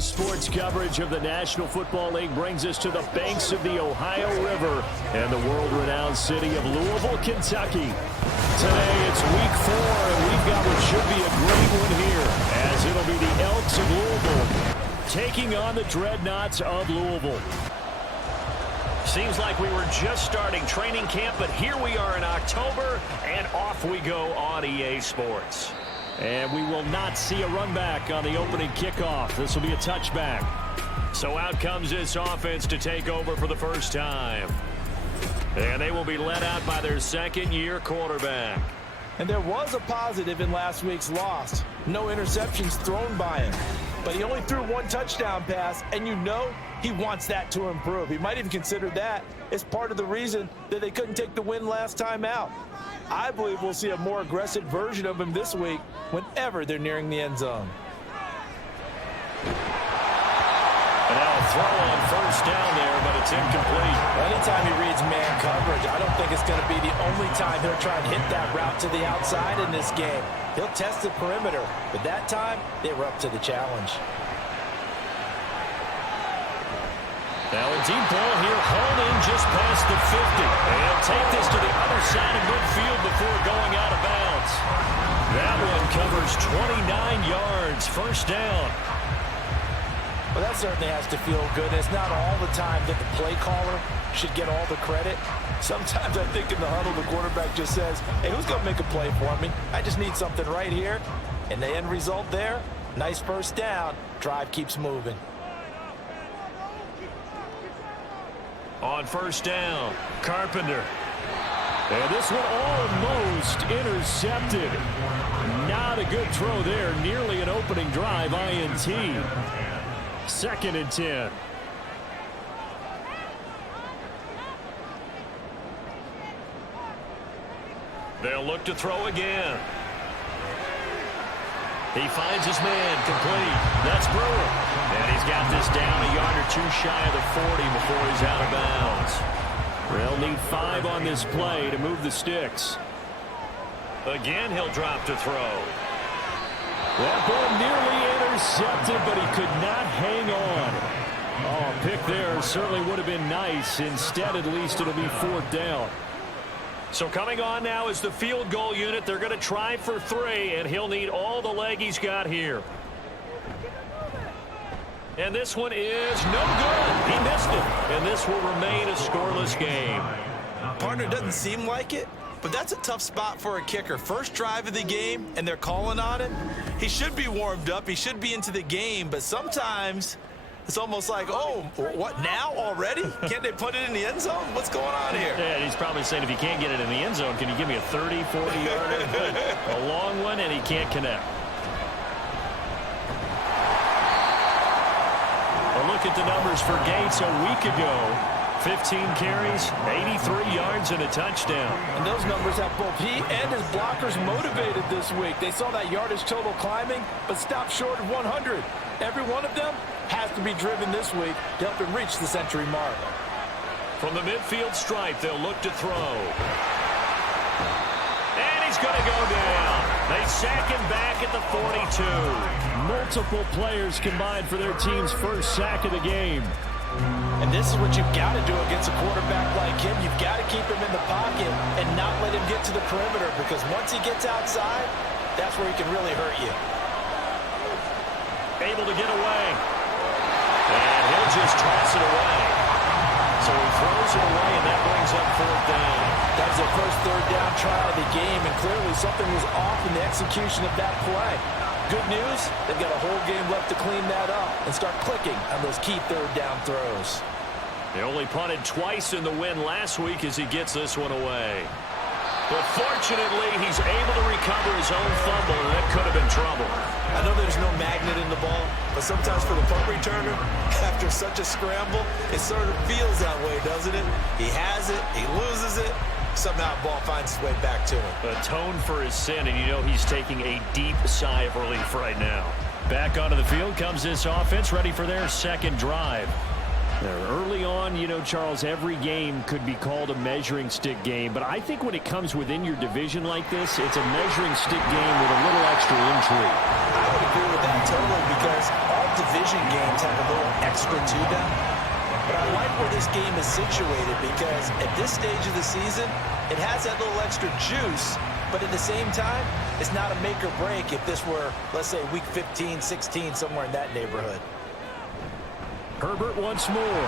Today's sports coverage of the National Football League brings us to the banks of the Ohio River and the world-renowned city of Louisville, Kentucky. Today it's week 4, and we've got what should be a great one here, as it'll be the Elks of Louisville taking on the Dreadnoughts of Louisville. Seems like we were just starting training camp, but here we are in October, and off we go on EA Sports. And we will not see a run back on the opening kickoff. This will be a touchback. So out comes this offense to take over for the first time. And they will be led out by their second-year quarterback. And there was a positive in last week's loss. No interceptions thrown by him. But he only threw one touchdown pass, and you know he wants that to improve. He might even consider that as part of the reason that they couldn't take the win last time out. I believe we'll see a more aggressive version of him this week whenever they're nearing the end zone. And now a throw on first down there, but it's incomplete. Anytime he reads man coverage, I don't think it's going to be the only time he'll try and hit that route to the outside in this game. He'll test the perimeter, but that time they were up to the challenge. Now a deep ball here, hauled in just past the 50. And he'll take this to the other side of midfield before going out of bounds. That one covers 29 yards, first down. Well, that certainly has to feel good. It's not all the time that the play caller should get all the credit. Sometimes I think in the huddle, the quarterback just says, hey, who's going to make a play for me? I just need something right here. And the end result there, nice first down. Drive keeps moving. On first down, Carpenter. And this one almost intercepted. Not a good throw there. Nearly an opening drive, INT. Second and 10. They'll look to throw again. He finds his man, complete. That's Brewer. And he's got this down a yard or two shy of the 40 before he's out of bounds. They'll need 5 on this play to move the sticks. Again, he'll drop to throw. That ball nearly intercepted, but he could not hang on. Oh, a pick there certainly would have been nice. Instead, at least it'll be 4th down. So coming on now is the field goal unit. They're going to try for 3, and he'll need all the leg he's got here. And this one is no good. He missed it. And this will remain a scoreless game. Partner, doesn't seem like it, but that's a tough spot for a kicker. First drive of the game, and they're calling on him. He should be warmed up. He should be into the game, but sometimes it's almost like, oh, what, now already? Can't they put it in the end zone? What's going on here? Yeah, he's probably saying, if you can't get it in the end zone, can you give me a 30, 40-yarder? A long one, and he can't connect. A look at the numbers for Gates a week ago. 15 carries, 83 yards, and a touchdown. And those numbers have both he and his blockers motivated this week. They saw that yardage total climbing, but stopped short of 100. Every one of them has to be driven this week to help him reach the century mark. From the midfield stripe, they'll look to throw. And he's going to go down. They sack him back at the 42. Multiple players combined for their team's first sack of the game. And this is what you've got to do against a quarterback like him. You've got to keep him in the pocket and not let him get to the perimeter, because once he gets outside, that's where he can really hurt you. Able to get away. And he'll just toss it away. So he throws it away, and that brings up 4th down. That was their first 3rd down try of the game, and clearly something was off in the execution of that play. Good news, they've got a whole game left to clean that up and start clicking on those key 3rd down throws. They only punted twice in the win last week as he gets this one away. But fortunately, he's able to recover his own fumble, and that could have been trouble. I know there's no magnet in the ball, but sometimes for the punt returner, after such a scramble, it sort of feels that way, doesn't it? He has it, he loses it, somehow the ball finds its way back to him. Atone for his sin, and you know he's taking a deep sigh of relief right now. Back onto the field comes this offense, ready for their second drive. Early on, you know, Charles, every game could be called a measuring stick game, but I think when it comes within your division like this, it's a measuring stick game with a little extra intrigue. I would agree with that totally, because because all division games have a little extra to them. But I like where this game is situated because at this stage of the season, it has that little extra juice, but at the same time, it's not a make or break if this were, let's say, week 15, 16, somewhere in that neighborhood. Herbert once more.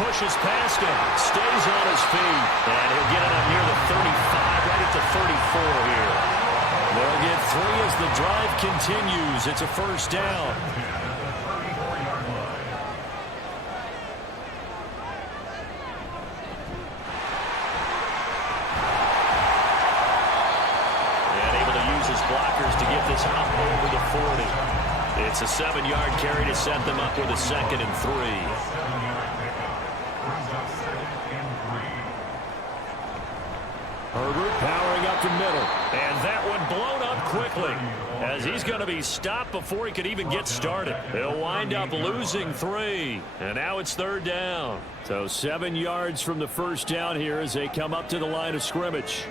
Pushes past him, stays on his feet, and he'll get it up near the 35, right at the 34 here. They'll get 3 as the drive continues. It's a first down. And able to use his blockers to get this up over the 40. It's a 7-yard carry to set them up with a 2nd and 3. Herbert powering up the middle. And that one blown up quickly as he's going to be stopped before he could even get started. He'll wind up losing 3. And now it's 3rd down. So 7 yards from the first down here as they come up to the line of scrimmage.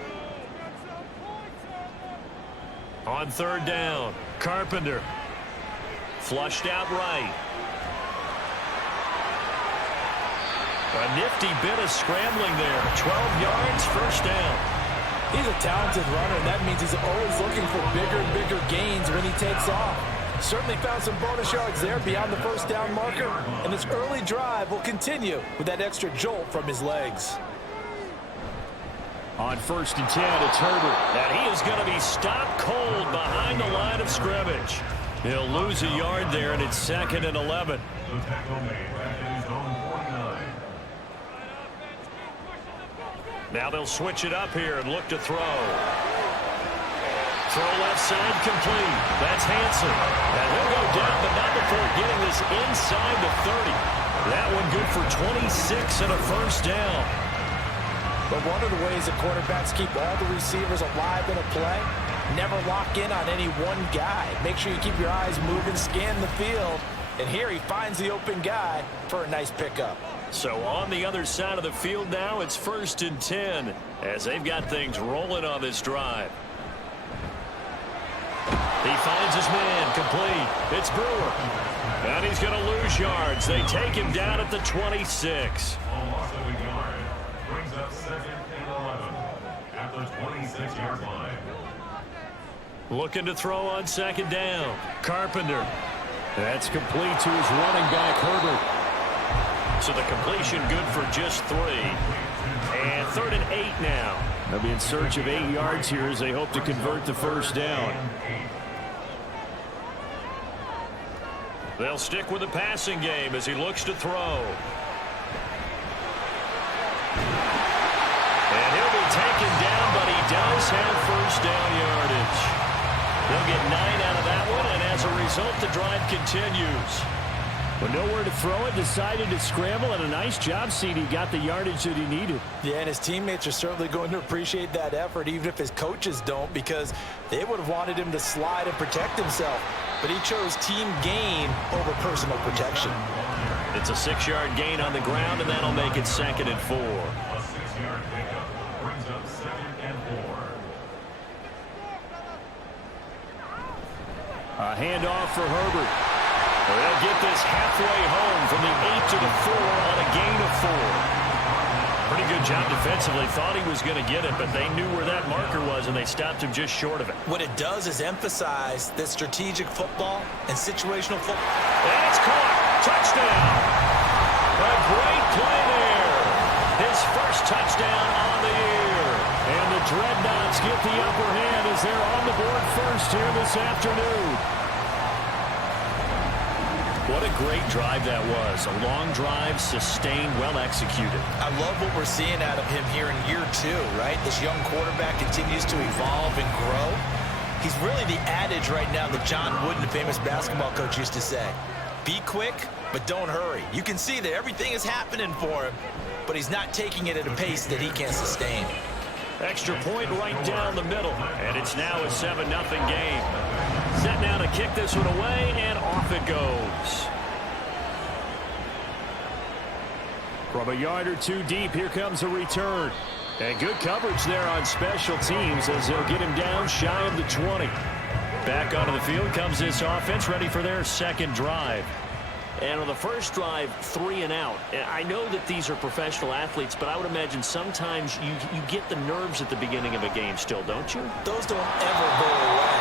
On 3rd down, Carpenter. Flushed out right. A nifty bit of scrambling there. 12 yards, first down. He's a talented runner, and that means he's always looking for bigger and bigger gains when he takes off. Certainly found some bonus yards there beyond the first down marker, and this early drive will continue with that extra jolt from his legs. On 1st and 10, it's Herbert. And he is going to be stopped cold behind the line of scrimmage. He'll lose a yard there, and it's 2nd and 11. Now they'll switch it up here and look to throw. Throw left side complete. That's Hansen. And he'll go down, but not before getting this inside the 30. That one good for 26 and a first down. But one of the ways that quarterbacks keep all the receivers alive in a play, never lock in on any one guy. Make sure you keep your eyes moving, scan the field. And here he finds the open guy for a nice pickup. So on the other side of the field now, it's 1st and 10 as they've got things rolling on this drive. He finds his man complete. It's Brewer. And he's going to lose yards. They take him down at the 26. Brings up 2nd and 11 at the 26-yard line. Looking to throw on 2nd down. Carpenter. That's complete to his running back, Herbert. So the completion good for just 3. And 3rd and 8 now. They'll be in search of 8 yards here as they hope to convert the first down. They'll stick with the passing game as he looks to throw. And he'll be taken down, but he does have first down yardage. They'll get 9 out of that one, and as a result, the drive continues. But nowhere to throw it, decided to scramble, and a nice job, CD. Got the yardage that he needed. Yeah, and his teammates are certainly going to appreciate that effort, even if his coaches don't, because they would have wanted him to slide and protect himself. But he chose team gain over personal protection. It's a 6-yard gain on the ground, and that'll make it 2nd and 4. A 6-yard pickup brings up 2nd and 4. A handoff for Herbert. They'll get this halfway home from the 8 to the 4 on a gain of 4. Pretty good job defensively. Thought he was going to get it, but they knew where that marker was, and they stopped him just short of it. What it does is emphasize that strategic football and situational football. And it's caught. Touchdown. A great play there. His first touchdown on the year. And the Dreadnoughts get the upper hand as they're on the board first here this afternoon. What a great drive that was. A long drive, sustained, well executed. I love what we're seeing out of him here in year 2, right? This young quarterback continues to evolve and grow. He's really the adage right now that John Wooden, the famous basketball coach, used to say. Be quick, but don't hurry. You can see that everything is happening for him, but he's not taking it at a pace that he can't sustain. Extra point right down the middle, and it's now a 7-0 game. Set now to kick this one away, and off it goes. From a yard or 2 deep, here comes a return. And good coverage there on special teams as they'll get him down shy of the 20. Back onto the field comes this offense, ready for their second drive. And on the first drive, 3 and out. I know that these are professional athletes, but I would imagine sometimes you get the nerves at the beginning of a game still, don't you? Those don't ever go away.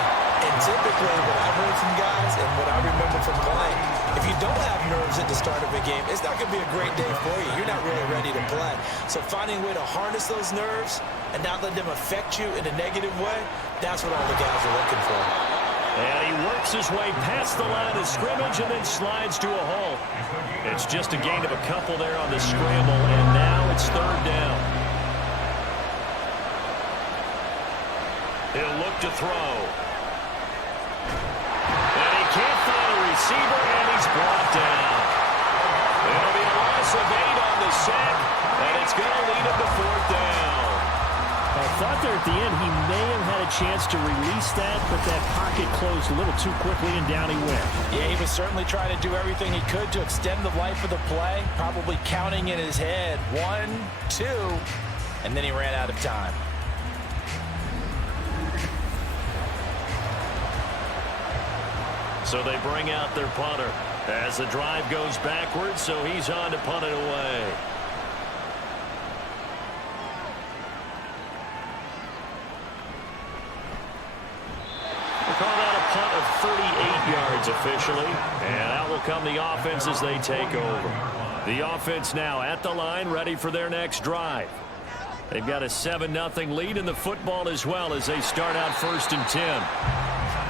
And typically what I've heard from guys and what I remember from playing, if you don't have nerves at the start of a game, it's not going to be a great day for you. You're not really ready to play. So finding a way to harness those nerves and not let them affect you in a negative way, that's what all the guys are looking for. And he works his way past the line of scrimmage and then slides to a halt. It's just a gain of a couple there on the scramble, and now it's third down. He'll look to throw. And he can't find a receiver, and he's brought down. It'll be a loss of 8 on the sack, and it's going to lead him to fourth down. I thought there at the end he may have had a chance to release that, but that pocket closed a little too quickly, and down he went. Yeah, he was certainly trying to do everything he could to extend the life of the play, probably counting in his head 1, 2, and then he ran out of time. So they bring out their punter as the drive goes backwards, so he's on to punt it away. Call that a punt of 38 yards officially. And out will come the offense as they take over. The offense now at the line, ready for their next drive. They've got a 7-0 lead in the football as well as they start out 1st and 10.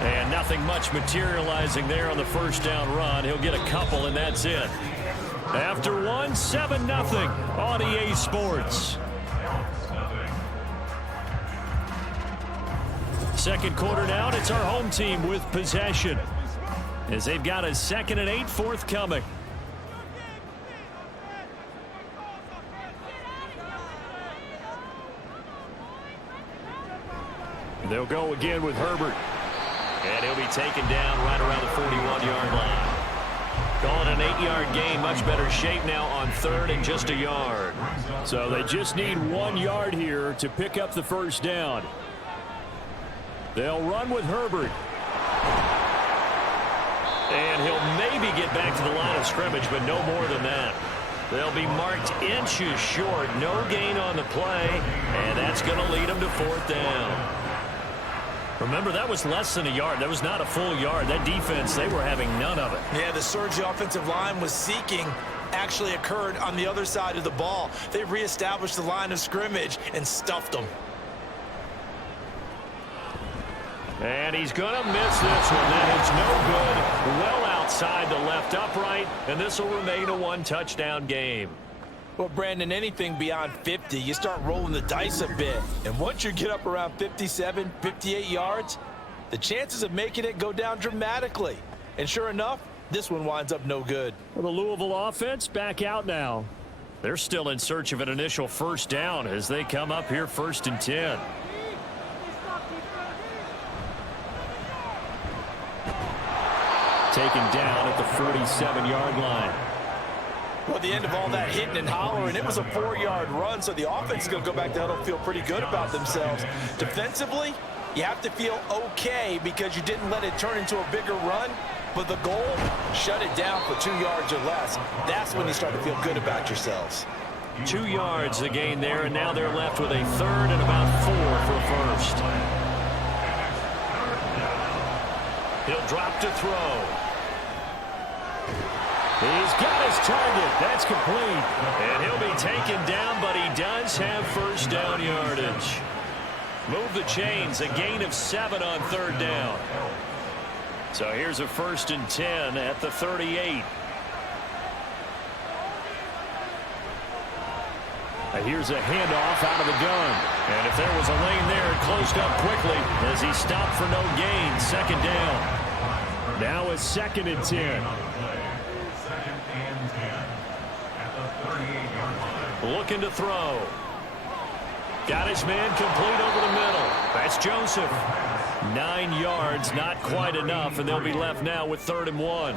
And nothing much materializing there on the first down run. He'll get a couple, and that's it. After one, 7-0 on EA Sports. Second quarter now, and it's our home team with possession as they've got a 2nd and 8 forthcoming. They'll go again with Herbert, and he'll be taken down right around the 41-yard line. Calling an 8-yard gain, much better shape now on 3rd and just a yard. So they just need 1 yard here to pick up the first down. They'll run with Herbert. And he'll maybe get back to the line of scrimmage, but no more than that. They'll be marked inches short. No gain on the play, and that's going to lead them to 4th down. Remember, that was less than a yard. That was not a full yard. That defense, they were having none of it. Yeah, the surge the offensive line was seeking actually occurred on the other side of the ball. They reestablished the line of scrimmage and stuffed them. And he's going to miss this one. That is no good. Well outside the left upright, and this will remain a 1-touchdown game. Well, Brandon, anything beyond 50, you start rolling the dice a bit. And once you get up around 57, 58 yards, the chances of making it go down dramatically. And sure enough, this one winds up no good. Well, the Louisville offense back out now. They're still in search of an initial first down as they come up here 1st and 10. Taken down at the 47-yard line. Well, at the end of all that hitting and hollering, it was a 4-yard run, so the offense is going to go back to huddle, feel pretty good about themselves. Defensively, you have to feel okay because you didn't let it turn into a bigger run, but the goal, shut it down for 2 yards or less. That's when you start to feel good about yourselves. 2 yards the gain there, and now they're left with a 3rd and about 4 for first. He'll drop to throw. He's got his target. That's complete. And he'll be taken down, but he does have first down yardage. Move the chains, a gain of 7 on 3rd down. So here's a 1st and 10 at the 38. Here's a handoff out of the gun. And if there was a lane there, it closed up quickly as he stopped for no gain. 2nd down. Now it's 2nd and 10. Looking to throw. Got his man complete over the middle. That's Joseph. 9 yards, not quite enough, and they'll be left now with 3rd and 1.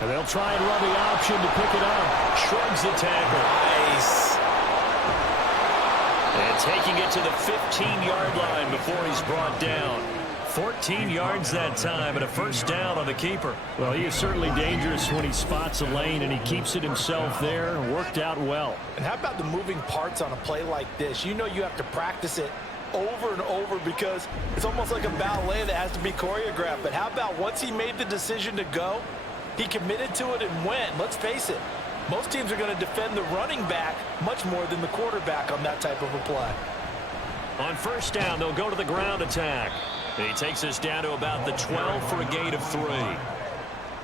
And they'll try and run the option to pick it up. Shrugs the tackle. Nice. And taking it to the 15-yard line before he's brought down. 14 yards that time and a first down on the keeper. Well, he is certainly dangerous when he spots a lane, and he keeps it himself there. Worked out well. And how about the moving parts on a play like this? You know you have to practice it over and over because it's almost like a ballet that has to be choreographed. But how about once he made the decision to go, he committed to it and went. Let's face it, most teams are going to defend the running back much more than the quarterback on that type of a play. On first down, they'll go to the ground attack. And he takes us down to about the 12 for a gain of 3.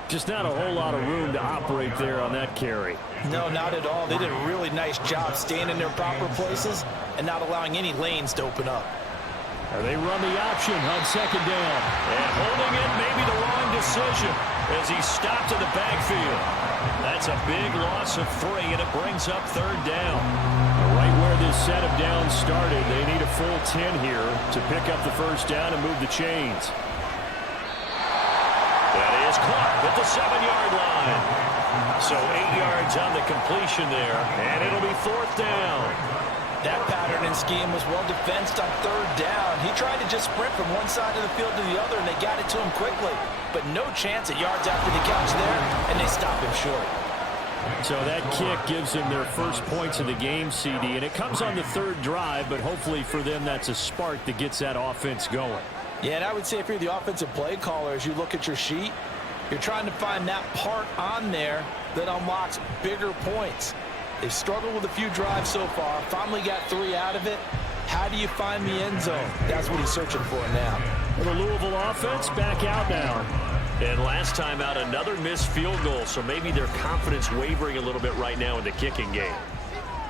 Just not a whole lot of room to operate there on that carry. No, not at all. They did a really nice job staying in their proper places and not allowing any lanes to open up. They run the option on second down. And holding it may be the wrong decision as he stopped in the backfield. That's a big loss of 3, and it brings up third down. Right where this set of downs started, they need a full 10 here to pick up the first down and move the chains. That is caught at the 7-yard line. So 8 yards on the completion there, and it'll be fourth down. That pattern and scheme was well defensed on third down. He tried to just sprint from one side of the field to the other, and they got it to him quickly. But no chance at yards after the catch there, and they stop him short. So that kick gives them their first points of the game, CD, and it comes on the third drive, but hopefully for them that's a spark that gets that offense going. Yeah, and I would say if you're the offensive play caller, as you look at your sheet, you're trying to find that part on there that unlocks bigger points. They've struggled with a few drives so far, finally got 3 out of it. How do you find the end zone? That's what he's searching for now. The Louisville offense back out now. And last time out, another missed field goal, so maybe their confidence wavering a little bit right now in the kicking game.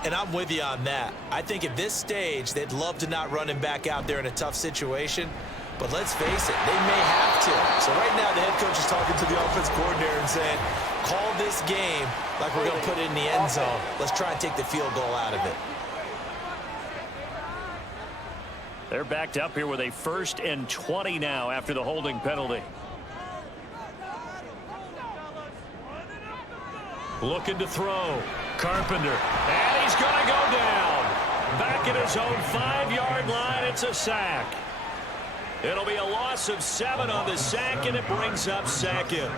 And I'm with you on that. I think at this stage, they'd love to not run him back out there in a tough situation. But let's face it, they may have to. So right now, the head coach is talking to the offense coordinator and saying, call this game like we're going to put it in the end zone. Let's try and take the field goal out of it. They're backed up here with a 1st and 20 now after the holding penalty. Looking to throw. Carpenter. And he's going to go down. Back at his own 5-yard line. It's a sack. It'll be a loss of 7 on the sack, and it brings up second.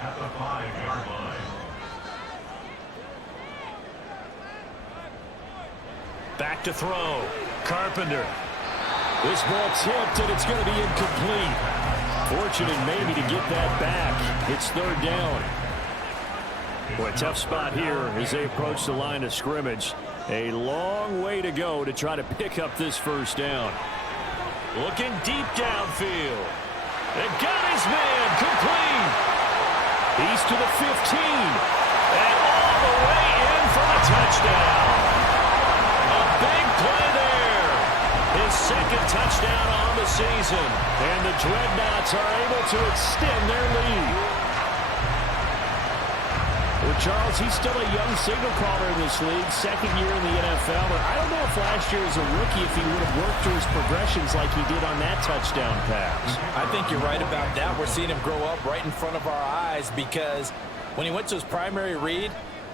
At the 5-yard line. Back to throw. Carpenter. This ball tipped, and it's going to be incomplete. Fortunate maybe to get that back. It's third down. Boy, tough spot here as they approach the line of scrimmage. A long way to go to try to pick up this first down. Looking deep downfield. And got his man complete. He's to the 15. And all the way in for the touchdown. A big play there. His second touchdown on the season. And the Dreadnoughts are able to extend their lead. Well, Charles, he's still a young signal caller in this league, second year in the NFL. But I don't know if last year as a rookie, if he would have worked through his progressions like he did on that touchdown pass. I think you're right about that. We're seeing him grow up right in front of our eyes because when he went to his primary read,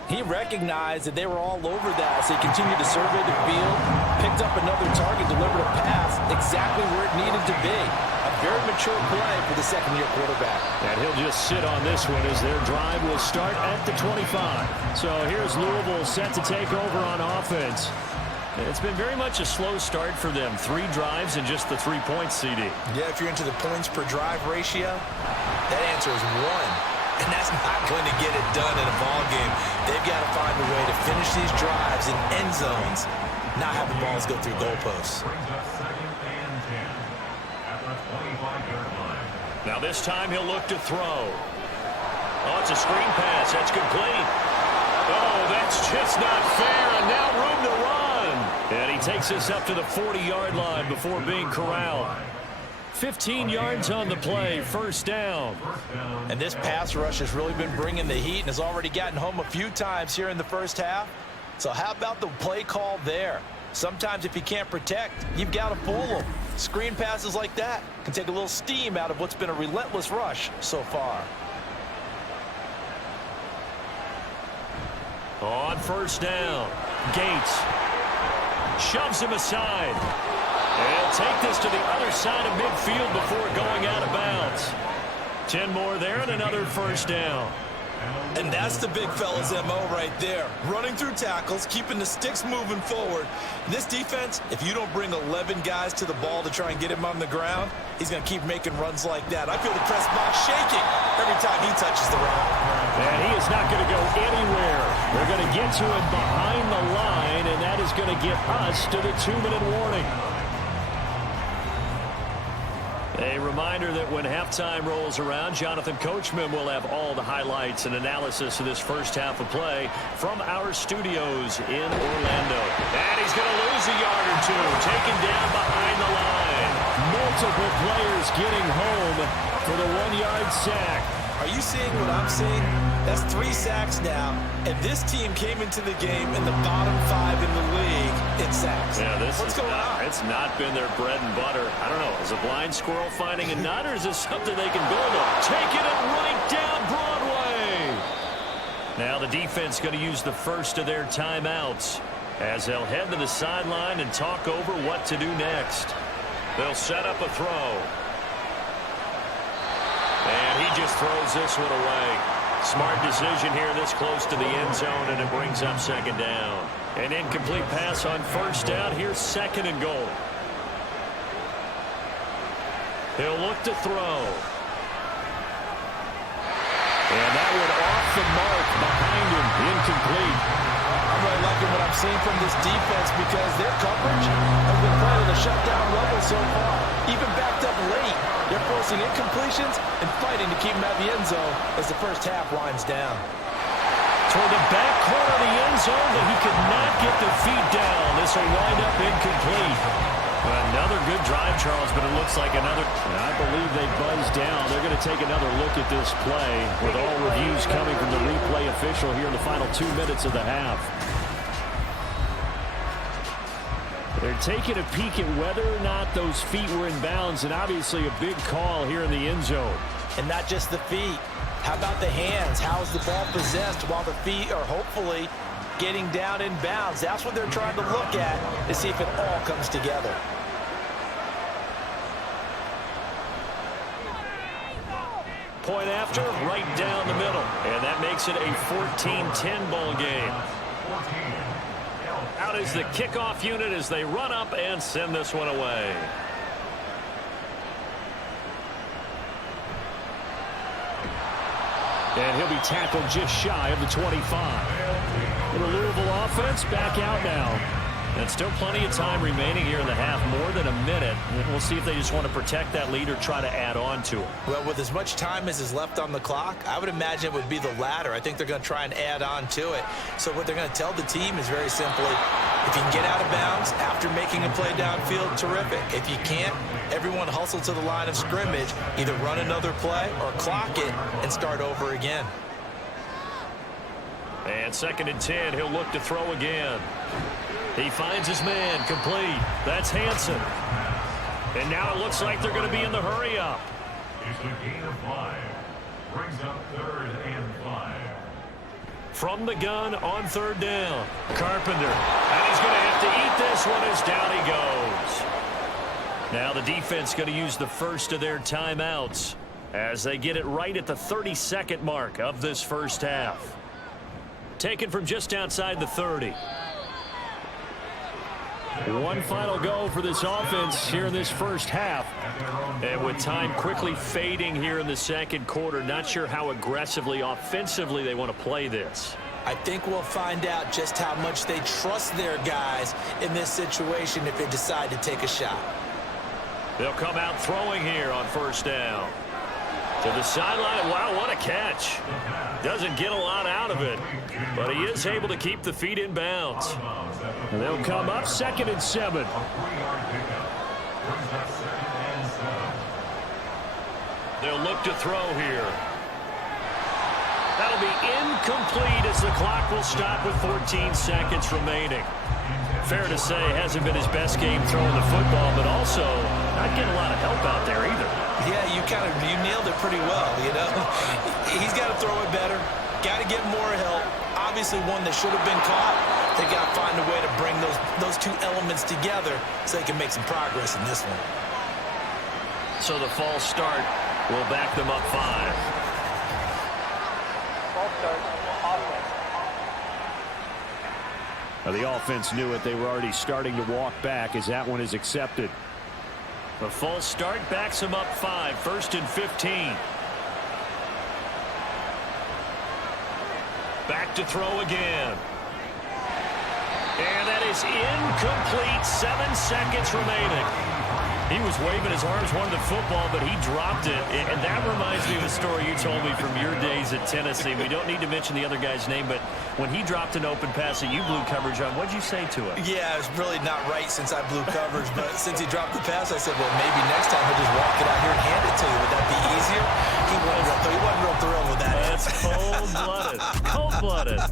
he recognized that they were all over that. So he continued to survey the field, picked up another target, delivered a pass exactly where it needed to be. A very mature play for the second-year quarterback. And he'll just sit on this one as their drive will start at the 25. So here's Louisville set to take over on offense. It's been very much a slow start for them. 3 drives and just the 3 points, CD. Yeah, if you're into the points per drive ratio, that answer is 1. And that's not going to get it done in a ball game. They've got to find a way to finish these drives in end zones, not have the balls go through goalposts. Brings up 2nd and 10. At the 25-yard line. Now this time he'll look to throw. Oh, it's a screen pass. That's complete. Oh, that's just not fair. And now room to run. And he takes us up to the 40-yard line before being corralled. 15 yards on the play, first down. And this pass rush has really been bringing the heat and has already gotten home a few times here in the first half. So how about the play call there? Sometimes if you can't protect, you've got to fool them. Screen passes like that can take a little steam out of what's been a relentless rush so far. On first down, Gates shoves him aside. And take this to the other side of midfield before going out of bounds. 10 more there and another first down. And that's the big fella's MO right there. Running through tackles, keeping the sticks moving forward. This defense, if you don't bring 11 guys to the ball to try and get him on the ground, he's going to keep making runs like that. I feel the press box shaking every time he touches the rock. And he is not going to go anywhere. They're going to get to him behind the line, and that is going to get us to the 2-minute warning. A reminder that when halftime rolls around, Jonathan Coachman will have all the highlights and analysis of this first half of play from our studios in Orlando. And he's going to lose a yard or two, taken down behind the line. Multiple players getting home for the 1-yard sack. Are you seeing what I'm seeing? That's 3 sacks now, and this team came into the game in the bottom 5 in the league in sacks. Yeah, What's going on? It's not been their bread and butter. I don't know. Is a blind squirrel finding a nut, or is this something they can build on? Taking it right down Broadway. Now the defense going to use the first of their timeouts as they'll head to the sideline and talk over what to do next. They'll set up a throw. And he just throws this one away. Smart decision here this close to the end zone, and it brings up second down. An incomplete pass on first down. Here's second and goal. He'll look to throw. And that one off the mark behind him. Incomplete. I'm really liking what I'm seeing from this defense because their coverage has been playing at a shutdown level so far. Even backed up late, they're forcing incompletions and fighting to keep them at the end zone as the first half winds down. Toward the back corner of the end zone, but he could not get the feet down. This will wind up incomplete. Another good drive, Charles, but it looks like another. I believe they buzzed down. They're going to take another look at this play with all reviews coming from the replay official here in the final 2 minutes of the half. They're taking a peek at whether or not those feet were in bounds, and obviously a big call here in the end zone. And not just the feet. How about the hands? How is the ball possessed while the feet are hopefully getting down in bounds? That's what they're trying to look at to see if it all comes together. Point after, right down the middle. And that makes it a 14-10 ball game. Out is the kickoff unit as they run up and send this one away. And he'll be tackled just shy of the 25. The Louisville offense back out now. And still plenty of time remaining here in the half, more than a minute. We'll see if they just want to protect that lead or try to add on to it. Well, with as much time as is left on the clock, I would imagine it would be the latter. I think they're going to try and add on to it. So what they're going to tell the team is very simply, if you can get out of bounds after making a play downfield, terrific. If you can't, everyone hustle to the line of scrimmage, either run another play or clock it and start over again. And 2nd and 10, he'll look to throw again. He finds his man, complete. That's Hansen. And now it looks like they're going to be in the hurry up. It's a gain of 5. Brings up 3rd and 5. From the gun on 3rd down. Carpenter. And he's going to have to eat this one as down he goes. Now the defense going to use the first of their timeouts as they get it right at the 32nd mark of this first half. Taken from just outside the 30. One final go for this offense here in this first half. And with time quickly fading here in the second quarter, not sure how aggressively, offensively they want to play this. I think we'll find out just how much they trust their guys in this situation if they decide to take a shot. They'll come out throwing here on 1st down. To the sideline. Wow, what a catch. Doesn't get a lot out of it, but he is able to keep the feet in bounds. And they'll come up 2nd and 7. They'll look to throw here. That'll be incomplete as the clock will stop with 14 seconds remaining. Fair to say, hasn't been his best game throwing the football, but also not getting a lot of help out there either. Yeah, you nailed it pretty well, you know. He's got to throw it better, got to get more help. obviously one that should have been caught. They got to find a way to bring those two elements together so they can make some progress in this one. So the false start will back them up 5. False start, offense. Now, the offense knew it. They were already starting to walk back as that one is accepted. The false start backs them up 5. 1st and 15. Back to throw again. And that is incomplete. 7 seconds remaining. He was waving his arms, wanted the football, but he dropped it. And that reminds me of a story you told me from your days at Tennessee. We don't need to mention the other guy's name, but when he dropped an open pass that you blew coverage on, what'd you say to him? Yeah, it was really not right since I blew coverage, but since he dropped the pass, I said, well, maybe next time he'll just walk it out here and hand it to you. Would that be easier? He wasn't real thrilled with that. That's cold-blooded. Cold-blooded.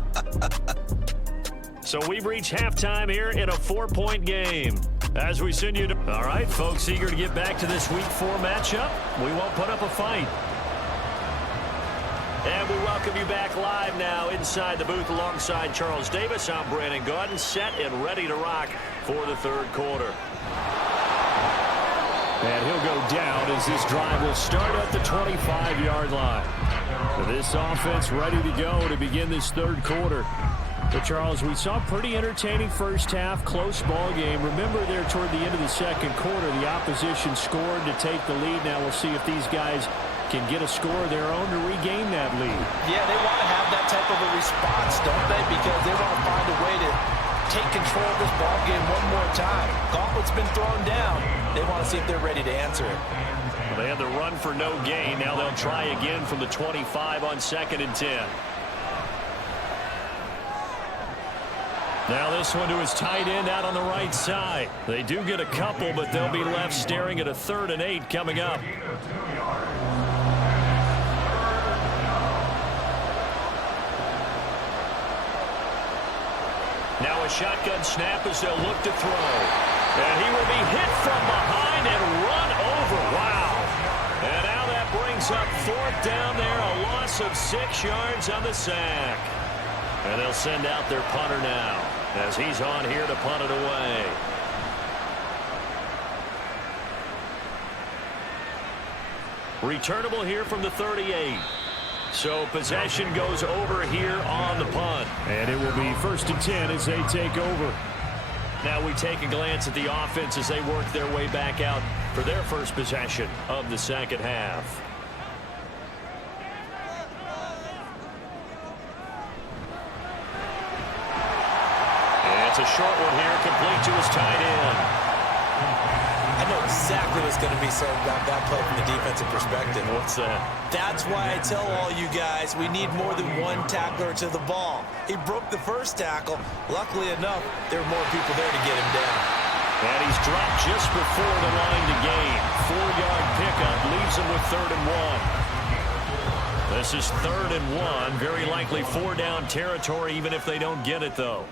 So we've reached halftime here in a 4-point game. As we send you to... All right, folks, eager to get back to this Week 4 matchup. We won't put up a fight. And we welcome you back live now inside the booth alongside Charles Davis. I'm Brandon Gaudin, set and ready to rock for the 3rd quarter. And he'll go down as this drive will start at the 25-yard line. This offense ready to go to begin this 3rd quarter. But, Charles, we saw a pretty entertaining first half, close ball game. Remember there toward the end of the 2nd quarter, the opposition scored to take the lead. Now we'll see if these guys can get a score of their own to regain that lead. Yeah, they want to have that type of a response, don't they? Because they want to find a way to take control of this ball game one more time. Gauntlet's been thrown down. They want to see if they're ready to answer it. Well, they had the run for no gain. Now they'll try again from the 25 on 2nd and 10. Now this one to his tight end out on the right side. They do get a couple, but they'll be left staring at a 3rd and 8 coming up. Now a shotgun snap as they'll look to throw. And he will be hit from behind and run over. Wow. And now that brings up 4th down there. A loss of 6 yards on the sack. And they'll send out their punter now as he's on here to punt it away. Returnable here from the 38. So possession goes over here on the punt. And it will be 1st and 10 as they take over. Now we take a glance at the offense as they work their way back out for their first possession of the 2nd half. It's a short one here, complete to his tight end. I know exactly what's going to be said about that play from the defensive perspective. What's that? That's why I tell all you guys we need more than one tackler to the ball. He broke the first tackle. Luckily enough, there were more people there to get him down. And he's dropped just before the line to gain. 4-yard pickup leaves him with 3rd and 1. This is 3rd and 1. Very likely 4-down territory, even if they don't get it, though.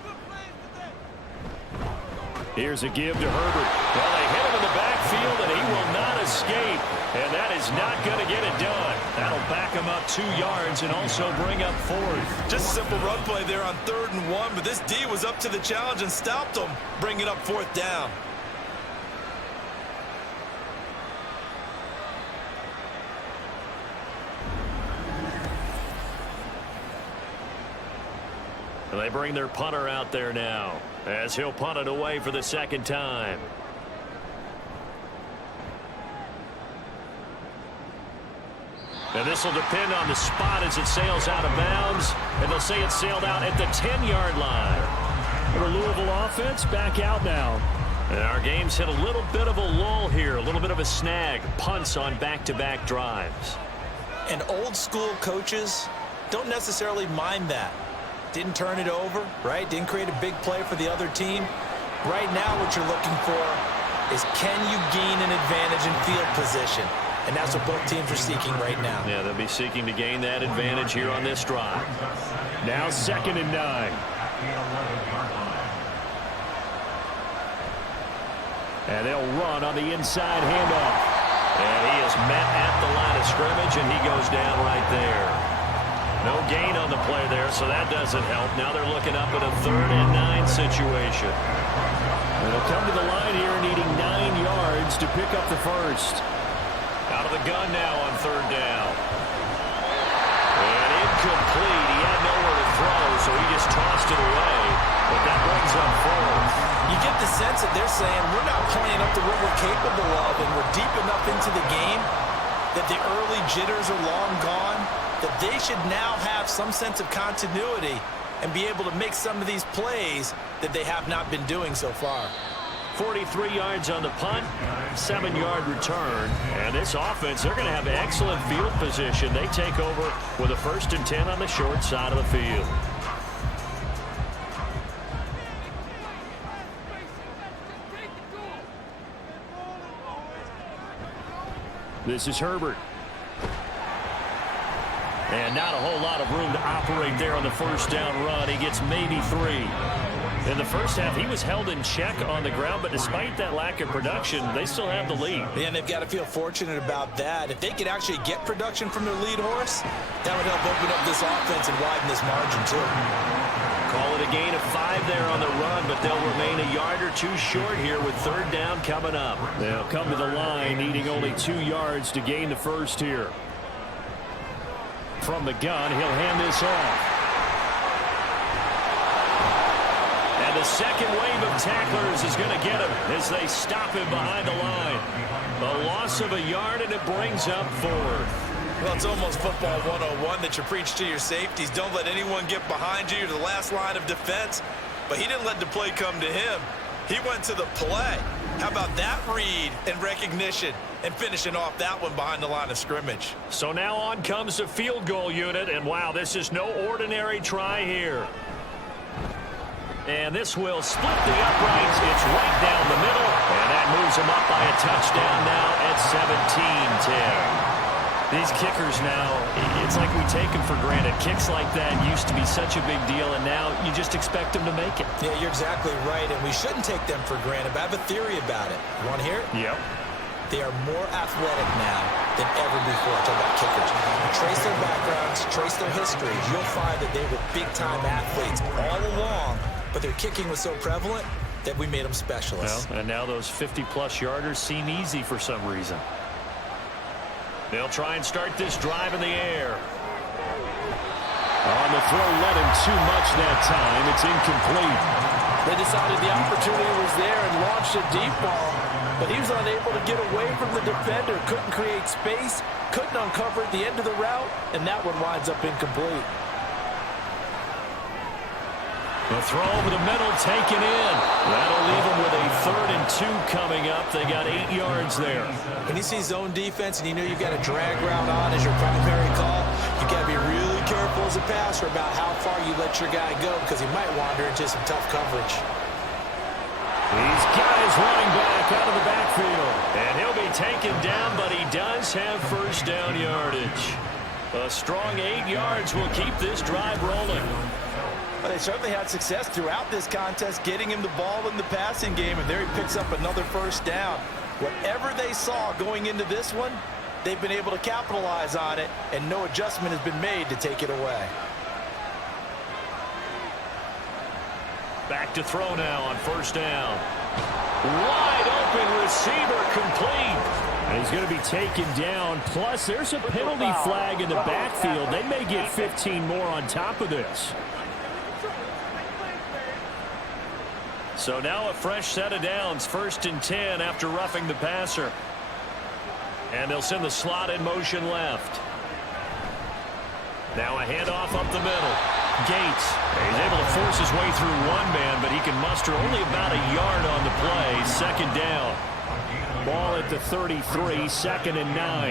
Here's a give to Herbert. Well, they hit him in the backfield, and he will not escape. And that is not going to get it done. That'll back him up 2 yards and also bring up 4th. Just a simple run play there on 3rd and 1, but this D was up to the challenge and stopped him, bringing up 4th down. And they bring their punter out there now as he'll punt it away for the 2nd time. And this will depend on the spot as it sails out of bounds. And they'll say it sailed out at the 10-yard line. The Louisville offense back out now. And our game's hit a little bit of a lull here, a little bit of a snag. Punts on back-to-back drives. And old school coaches don't necessarily mind that. Didn't turn it over, right? Didn't create a big play for the other team. Right now what you're looking for is can you gain an advantage in field position? And that's what both teams are seeking right now. Yeah, they'll be seeking to gain that advantage here on this drive. Now 2nd and 9. And they'll run on the inside handoff. And he is met at the line of scrimmage, and he goes down right there. No gain on the play there, so that doesn't help. Now they're looking up at a 3rd and 9 situation. They'll come to the line here needing 9 yards to pick up the first. Out of the gun now on 3rd down. And incomplete. He had nowhere to throw, so he just tossed it away. But that brings up 4th. You get the sense that they're saying we're not playing up to what we're capable of, and we're deep enough into the game that the early jitters are long gone, that they should now have some sense of continuity and be able to make some of these plays that they have not been doing so far. 43 yards on the punt, 7-yard return. And this offense, they're going to have excellent field position. They take over with a 1st and 10 on the short side of the field. This is Herbert. And not a whole lot of room to operate there on the 1st down run. He gets maybe 3. In the first half, he was held in check on the ground, but despite that lack of production, they still have the lead. And they've got to feel fortunate about that. If they could actually get production from their lead horse, that would help open up this offense and widen this margin too. Call it a gain of 5 there on the run, but they'll remain a yard or 2 short here with 3rd down coming up. They'll come to the line needing only 2 yards to gain the first here. From the gun, he'll hand this off. And the second wave of tacklers is going to get him as they stop him behind the line. A loss of a yard, and it brings up 4th. Well, it's almost football 101 that you preach to your safeties. Don't let anyone get behind you. You're the last line of defense. But he didn't let the play come to him. He went to the play. How about that read and recognition and finishing off that one behind the line of scrimmage? So now on comes the field goal unit, and wow, this is no ordinary try here. And this will split the uprights. It's right down the middle, and that moves them up by a touchdown now at 17-10. These kickers now, it's like we take them for granted. Kicks like that used to be such a big deal, and now you just expect them to make it. Yeah, you're exactly right, and we shouldn't take them for granted. But I have a theory about it. You want to hear it? Yep. They are more athletic now than ever before. Talk about kickers. You trace their backgrounds, trace their histories, you'll find that they were big-time athletes all along, but their kicking was so prevalent that we made them specialists. Well, and now those 50-plus yarders seem easy for some reason. They'll try and start this drive in the air. On the throw, let him too much that time. It's incomplete. They decided the opportunity was there and launched a deep ball, but he was unable to get away from the defender, couldn't create space, couldn't uncover at the end of the route, and that one winds up incomplete. The throw over the middle taken in. That'll leave them with a 3rd and 2 coming up. They got 8 yards there. When you see zone defense and you know you've got a drag route on as your primary call, you've got to be really careful as a passer about how far you let your guy go because he might wander into some tough coverage. These guys running back out of the backfield. And he'll be taken down, but he does have 1st down yardage. A strong 8 yards will keep this drive rolling. Well, they certainly had success throughout this contest, getting him the ball in the passing game, and there he picks up another 1st down. Whatever they saw going into this one, they've been able to capitalize on it, and no adjustment has been made to take it away. Back to throw now on 1st down. Wide open receiver complete. And he's going to be taken down. Plus, there's a penalty flag in the backfield. They may get 15 more on top of this. So now a fresh set of downs, 1st and 10 after roughing the passer. And they'll send the slot in motion left. Now a handoff up the middle. Gates, he's able to force his way through one man, but he can muster only about a yard on the play. 2nd down. Ball at the 33, 2nd and 9.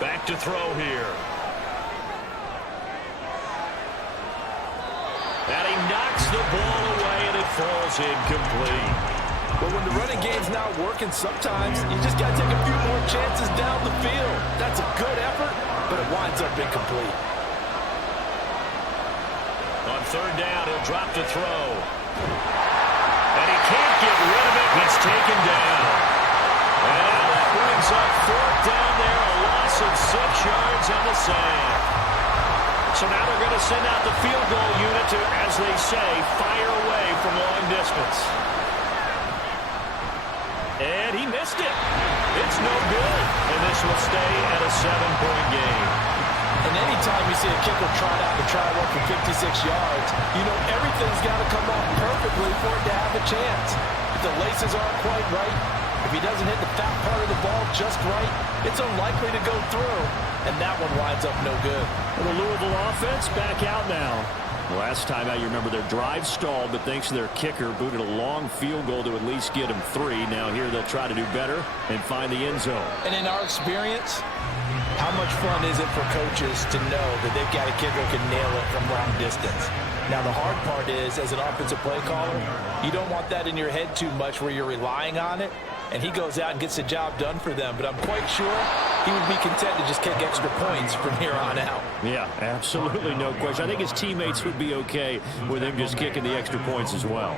Back to throw here. And he knocks the ball away, and it falls incomplete. But when the running game's not working, sometimes you just got to take a few more chances down the field. That's a good effort, but it winds up incomplete. On 3rd down, he'll drop to throw. And he can't get rid of it. It's taken down. And that brings up 4th down there, a loss of 6 yards. to send out the field goal unit to, as they say, fire away from long distance. And he missed it. It's no good. And this will stay at a 7-point game. And anytime you see a kicker trot out to try one for 56 yards, you know everything's got to come off perfectly for it to have a chance. If the laces aren't quite right, if he doesn't hit the fat part of the ball just right, it's unlikely to go through. And that one winds up no good. The Louisville offense back out now. Last time out, you remember their drive stalled, but thanks to their kicker, booted a long field goal to at least get them 3. Now here they'll try to do better and find the end zone. And in our experience, how much fun is it for coaches to know that they've got a kicker who can nail it from long distance? Now, the hard part is, as an offensive play caller, you don't want that in your head too much where you're relying on it, and he goes out and gets the job done for them. But I'm quite sure he would be content to just kick extra points from here on out. Yeah, absolutely no question. I think his teammates would be okay with him just kicking the extra points as well.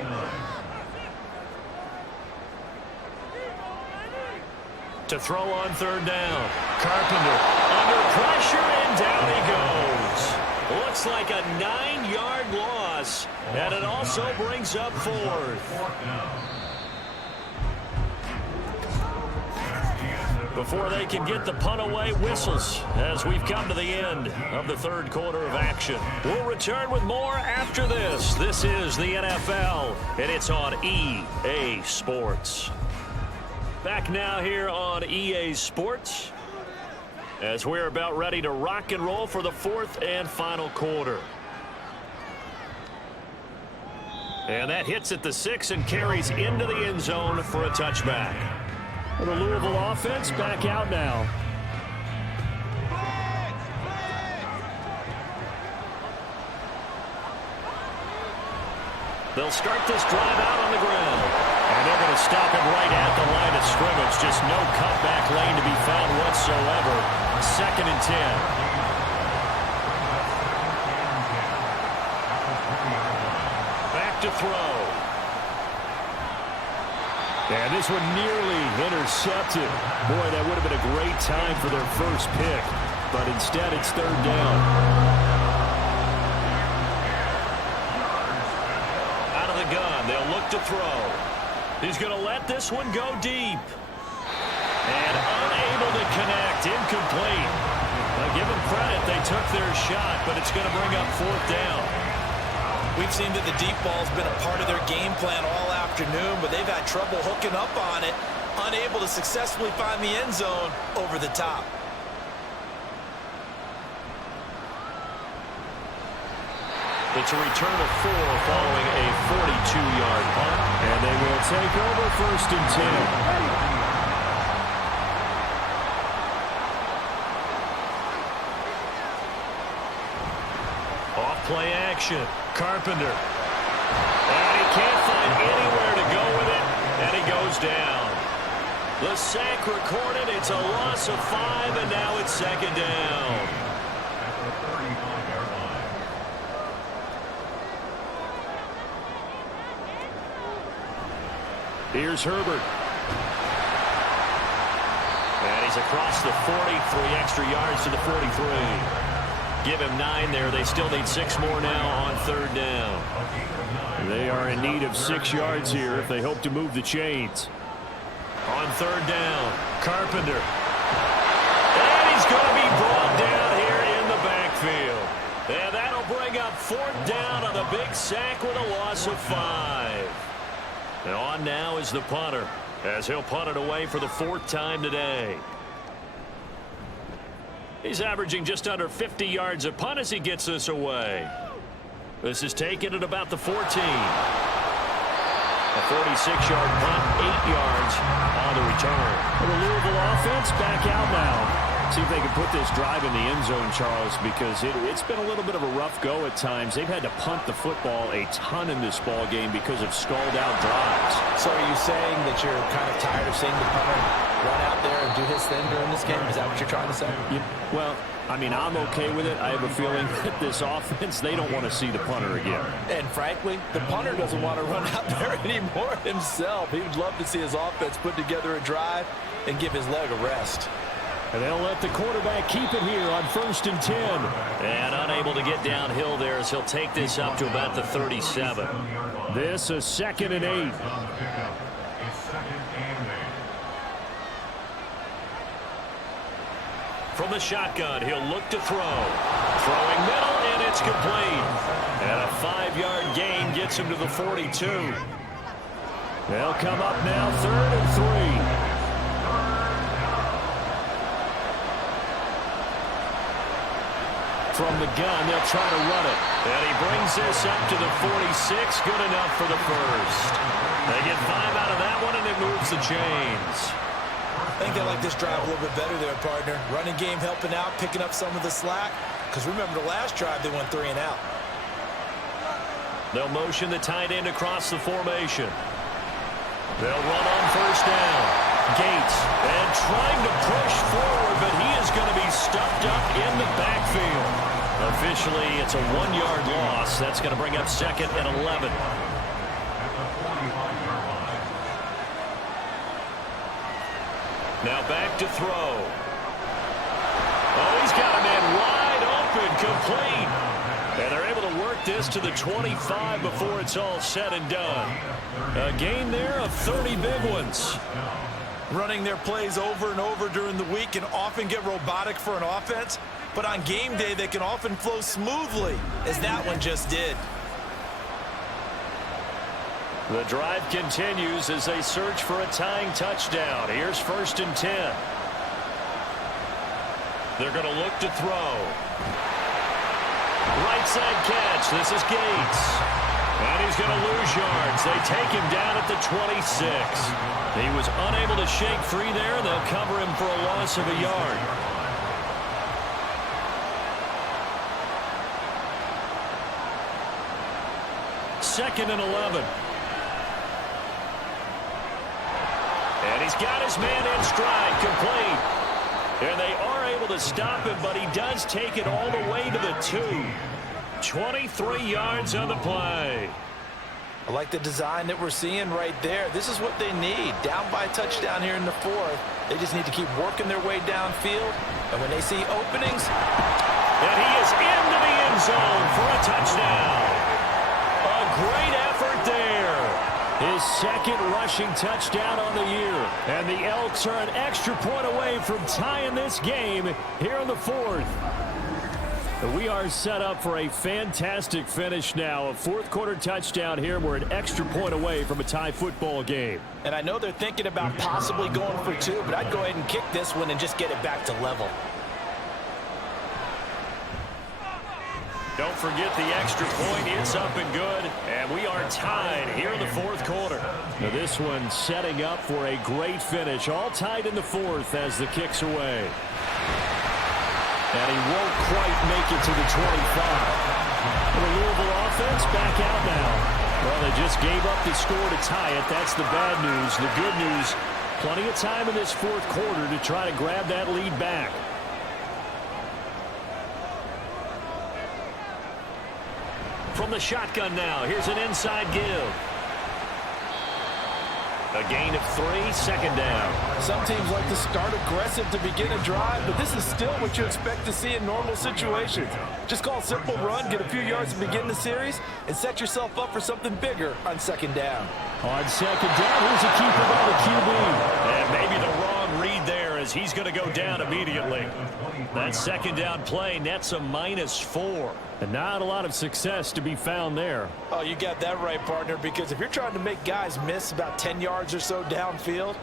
To throw on 3rd down. Carpenter under pressure, and down he goes. Looks like a 9-yard loss, and it also brings up 4th. Before they can get the punt away, whistles as we've come to the end of the 3rd quarter of action. We'll return with more after this. This is the NFL, and it's on EA Sports. Back now here on EA Sports as we're about ready to rock and roll for the 4th and final quarter. And that hits at the 6 and carries into the end zone for a touchback. The Louisville offense back out now. They'll start this drive out on the ground. And they're going to stop him right at the line of scrimmage. Just no cutback lane to be found whatsoever. 2nd and 10. Back to throw. And this one nearly intercepted. Boy, that would have been a great time for their first pick. But instead, it's 3rd down. Out of the gun, they'll look to throw. He's going to let this one go deep. And unable to connect. Incomplete. Now, give them credit. They took their shot, but it's going to bring up 4th down. We've seen that the deep ball's been a part of their game plan all afternoon, but they've had trouble hooking up on it, unable to successfully find the end zone over the top. It's a return of 4 following a 42-yard punt. And they will take over 1st and 10. Play action. Carpenter. And he can't find anywhere to go with it, and he goes down. The sack recorded. It's a loss of 5, and now it's 2nd down. At the 35-yard line. Here's Herbert. And he's across the 40, 3 extra yards to the 43. Give him 9 there. They still need 6 more now on 3rd down. They are in need of 6 yards here if they hope to move the chains. On 3rd down, Carpenter. And he's going to be brought down here in the backfield. And that'll bring up 4th down on the big sack with a loss of 5. And on now is the punter, as he'll punt it away for the 4th time today. He's averaging just under 50 yards a punt as he gets this away. This is taken at about the 14. A 46-yard punt, 8 yards on the return. The Louisville offense back out now. See if they can put this drive in the end zone, Charles, because it's been a little bit of a rough go at times. They've had to punt the football a ton in this ball game because of stalled-out drives. So are you saying that you're kind of tired of seeing the punter run out there and do his thing during this game? Is that what you're trying to say? Well, I mean, I'm okay with it. I have a feeling that this offense, they don't want to see the punter again. And frankly, the punter doesn't want to run out there anymore himself. He would love to see his offense put together a drive and give his leg a rest. And they'll let the quarterback keep it here on 1st and 10. And unable to get downhill there as he'll take this up to about the 37. This is 2nd and 8. From the shotgun, he'll look to throw. Throwing middle, and it's complete. And a 5-yard gain gets him to the 42. They'll come up now 3rd and 3. From the gun, they'll try to run it. And he brings this up to the 46. Good enough for the first. They get 5 out of that one, and it moves the chains. I think they like this drive a little bit better there, partner. Running game helping out, picking up some of the slack. Because remember the last drive, they went 3 and out. They'll motion the tight end across the formation. They'll run on 1st down. Gates, and trying to push forward, but he is going to be stuffed up in the backfield. Officially, it's a 1-yard loss. That's going to bring up 2nd and 11. Now back to throw. Oh, he's got a man wide open, complete. And they're able to work this to the 25 before it's all said and done. A gain there of 30 big ones. Running their plays over and over during the week can often get robotic for an offense, but on game day they can often flow smoothly, as that one just did. The drive continues as they search for a tying touchdown. Here's 1st and 10. They're going to look to throw. Right side catch. This is Gates. And he's going to lose yards. They take him down at the 26. He was unable to shake free there. They'll cover him for a loss of a yard. Second and 11. And he's got his man in stride, complete. And they are able to stop him, but he does take it all the way to the 2. 23 yards on the play. I like the design that we're seeing right there. This is what they need. Down by a touchdown here in the 4th. They just need to keep working their way downfield. And when they see openings. And he is into the end zone for a touchdown. A great effort there. His 2nd rushing touchdown on the year. And the Elks are an extra point away from tying this game here in the 4th. We are set up for a fantastic finish now. A 4th quarter touchdown here. We're an extra point away from a tie football game. And I know they're thinking about possibly going for 2, but I'd go ahead and kick this one and just get it back to level. Don't forget the extra point. It's up and good. And we are tied here in the 4th quarter. Now this one setting up for a great finish. All tied in the 4th as the kick's away. And he won't quite make it to the 25. And the Louisville offense back out now. Well, they just gave up the score to tie it. That's the bad news. The good news, plenty of time in this 4th quarter to try to grab that lead back. From the shotgun now, here's an inside give. A gain of 3, 2nd down. Some teams like to start aggressive to begin a drive, but this is still what you expect to see in normal situations. Just call a simple run, get a few yards to begin the series, and set yourself up for something bigger on 2nd down. On 2nd down, here's a keeper by the QB. And maybe the wrong read there as he's going to go down immediately. That 2nd down play nets a -4. And not a lot of success to be found there. Oh, you got that right, partner, because if you're trying to make guys miss about 10 yards or so downfield,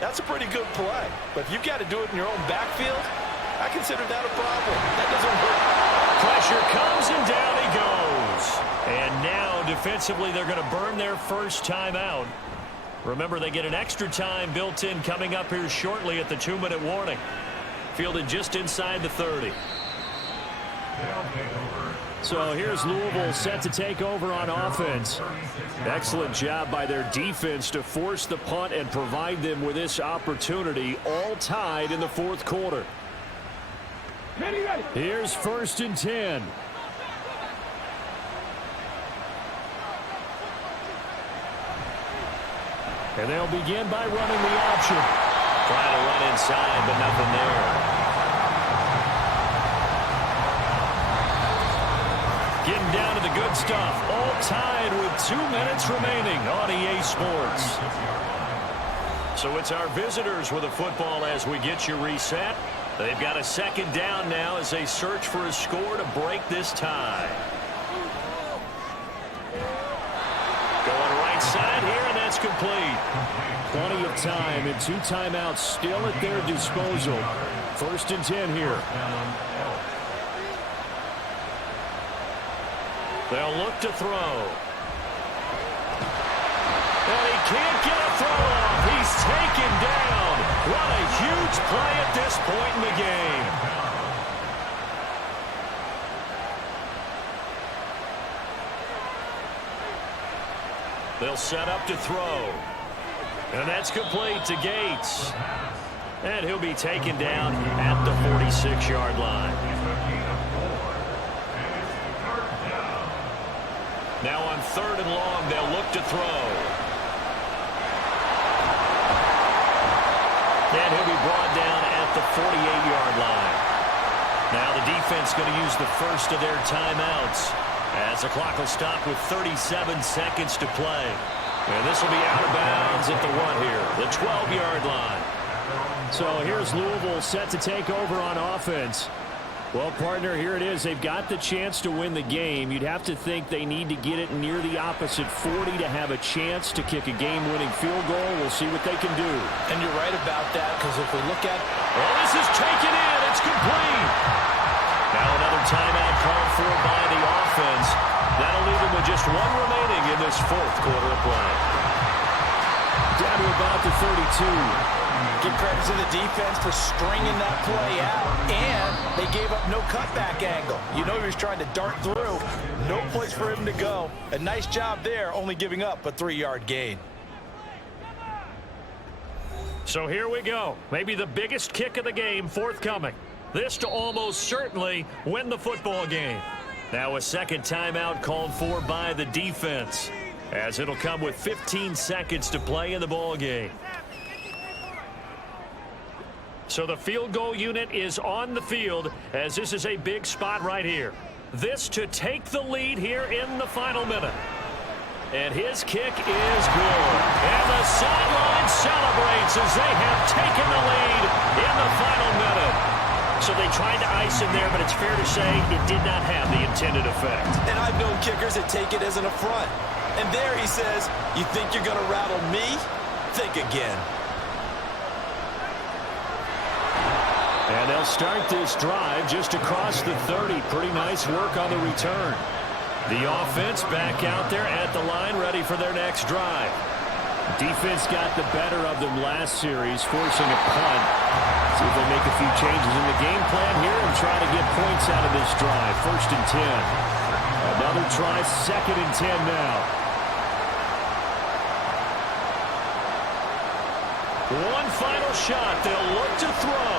that's a pretty good play. But if you've got to do it in your own backfield, I consider that a problem. That doesn't work. Pressure comes, and down he goes. And now, defensively, they're going to burn their first time out. Remember, they get an extra time built in coming up here shortly at the 2-minute warning. Fielded just inside the 30. So here's Louisville set to take over on offense. Excellent job by their defense to force the punt and provide them with this opportunity, all tied in the 4th quarter. Here's 1st and 10. And they'll begin by running the option. Trying to run inside, but nothing there. stuff. All tied with 2 minutes remaining on EA Sports. So it's our visitors with the football as we get you reset. They've got a second down now as they search for a score to break this tie. Going right side here, and that's complete. Plenty of time and 2 timeouts still at their disposal. 1st and 10 here. They'll look to throw. And he can't get a throw off. He's taken down. What a huge play at this point in the game. They'll set up to throw. And that's complete to Gates. And he'll be taken down at the 46-yard line. Now on 3rd and long, they'll look to throw. And he'll be brought down at the 48-yard line. Now the defense going to use the first of their timeouts as the clock will stop with 37 seconds to play. And this will be out of bounds at the what here? The 12-yard line. So here's Louisville set to take over on offense. Well, partner, here it is. They've got the chance to win the game. You'd have to think they need to get it near the opposite 40 to have a chance to kick a game-winning field goal. We'll see what they can do. And you're right about that, because if we look at... Well, this is taken in. It's complete. Now another timeout called for by the offense. That'll leave them with just 1 remaining in this 4th quarter of play. Down to about the 32. Give credit to the defense for stringing that play out, and they gave up no cutback angle. You know he was trying to dart through. No place for him to go. A nice job there, only giving up a 3-yard gain. So here we go. Maybe the biggest kick of the game forthcoming. This to almost certainly win the football game. Now a second timeout called for by the defense, as it'll come with 15 seconds to play in the ball game. So the field goal unit is on the field, as this is a big spot right here. This to take the lead here in the final minute. And his kick is good. And the sideline celebrates as they have taken the lead in the final minute. So they tried to ice him there, but it's fair to say it did not have the intended effect. And I've known kickers that take it as an affront. And there he says, you think you're going to rattle me? Think again. And they'll start this drive just across the 30. Pretty nice work on the return. The offense back out there at the line, ready for their next drive. Defense got the better of them last series, forcing a punt. See if they make a few changes in the game plan here and try to get points out of this drive. 1st and 10. Another try, 2nd and 10 now. One final shot. They'll look to throw.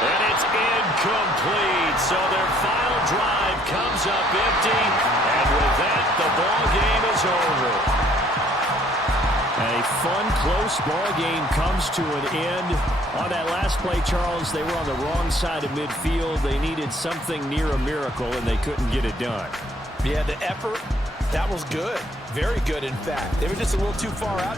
And it's incomplete. So their final drive comes up empty. And with that, the ball game is over. A fun, close ball game comes to an end. On that last play, Charles, they were on the wrong side of midfield. They needed something near a miracle, and they couldn't get it done. Yeah, the effort, that was good. Very good, in fact. They were just a little too far out.